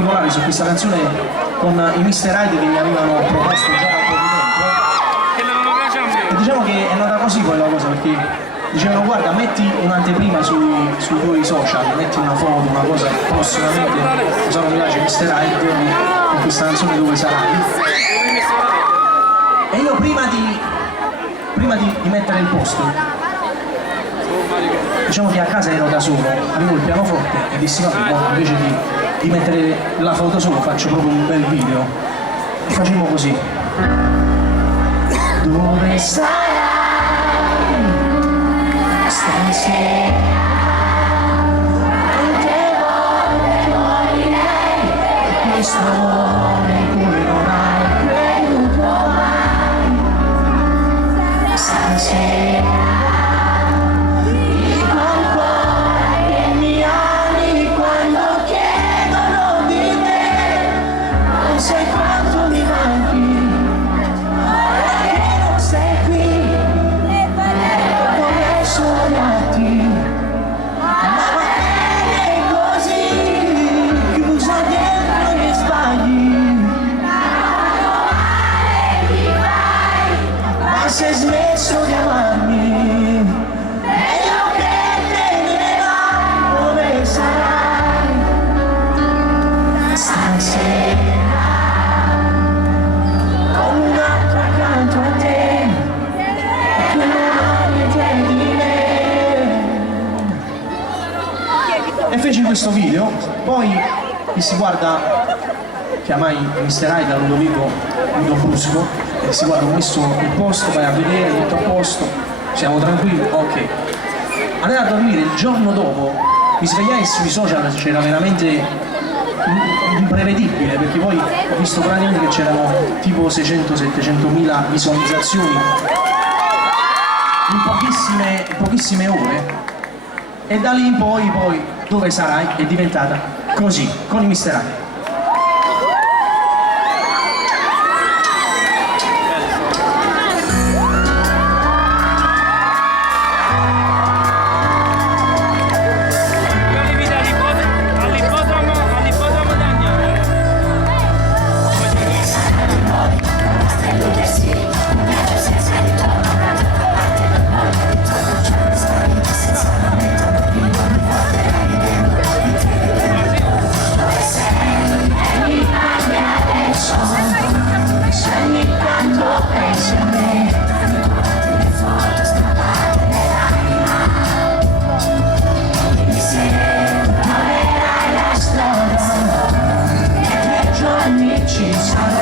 particolare su questa canzone con i Mr. Hyde che mi avevano proposto già da un po' di tempo. E diciamo che è nata così quella cosa, perché dicevano guarda metti un'anteprima sui tuoi social, metti una foto, una cosa, prossimamente cosa mi piace Mr. Hyde con questa canzone Dove sarai. E io prima di mettere il post, diciamo che a casa ero da solo, avevo il pianoforte e dissi vabbè, invece di mettere la foto solo faccio proprio un bel video e facevo così. Dove sarai stasera? Quante volte morirei per questo amore in cui non hai creduto mai. Stasera sai quanto mi manchi, ora che non sei qui, vorrei sognarti, ma bene così, chiusa dietro i miei sbagli, ma se hai smesso di amarmi, meglio che te ne vai, dove sarai, stasera. E feci questo video, poi dissi guarda, chiamai Mr. Hyde a Ludovico Brusco e dissi guarda ho messo il post, vai a vedere, tutto a posto, siamo tranquilli, ok. Andai a dormire, il giorno dopo mi svegliai sui social c'era veramente imprevedibile, perché poi ho visto praticamente che c'erano tipo 600-700 mila visualizzazioni in pochissime ore, e da lì in poi Dove sarai è diventata così, con i Mr. Hyde. Ci sarà